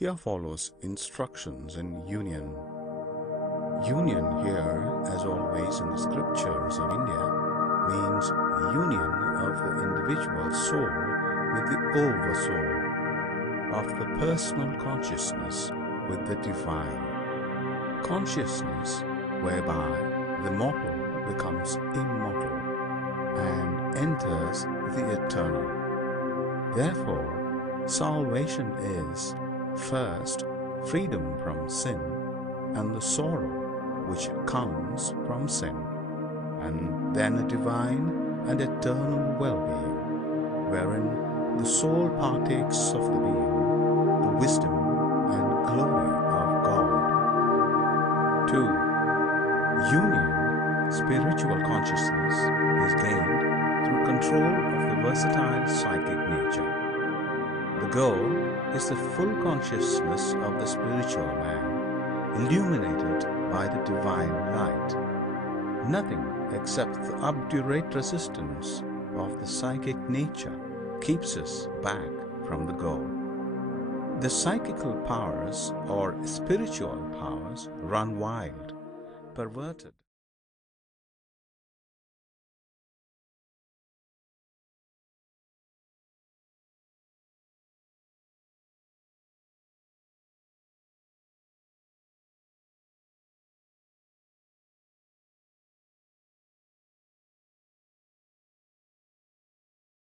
Here follows instructions in union. Union here, as always in the scriptures of India, means union of the individual soul with the oversoul, of the personal consciousness with the divine. Consciousness whereby the mortal becomes immortal and enters the eternal. Therefore, salvation is first freedom from sin and the sorrow which comes from sin, and then a divine and eternal well-being, wherein the soul partakes of the being, the wisdom and glory of God. 2. Union, spiritual consciousness, is gained through control of the versatile psychic nature. The goal is the full consciousness of the spiritual man, illuminated by the divine light. Nothing except the obdurate resistance of the psychic nature keeps us back from the goal. The psychical powers or spiritual powers run wild, perverted.